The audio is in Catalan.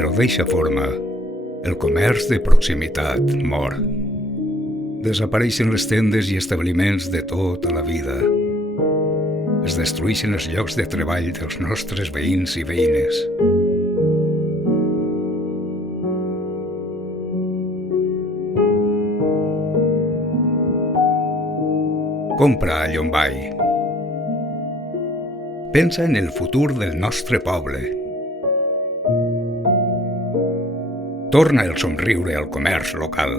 Però d'eixa forma, el comerç de proximitat mor. Desapareixen les tendes i establiments de tota la vida. Es destrueixen els llocs de treball dels nostres veïns i veïnes. Compra a Llombai. Pensa en el futur del nostre poble. Torna el somriure al comerç local.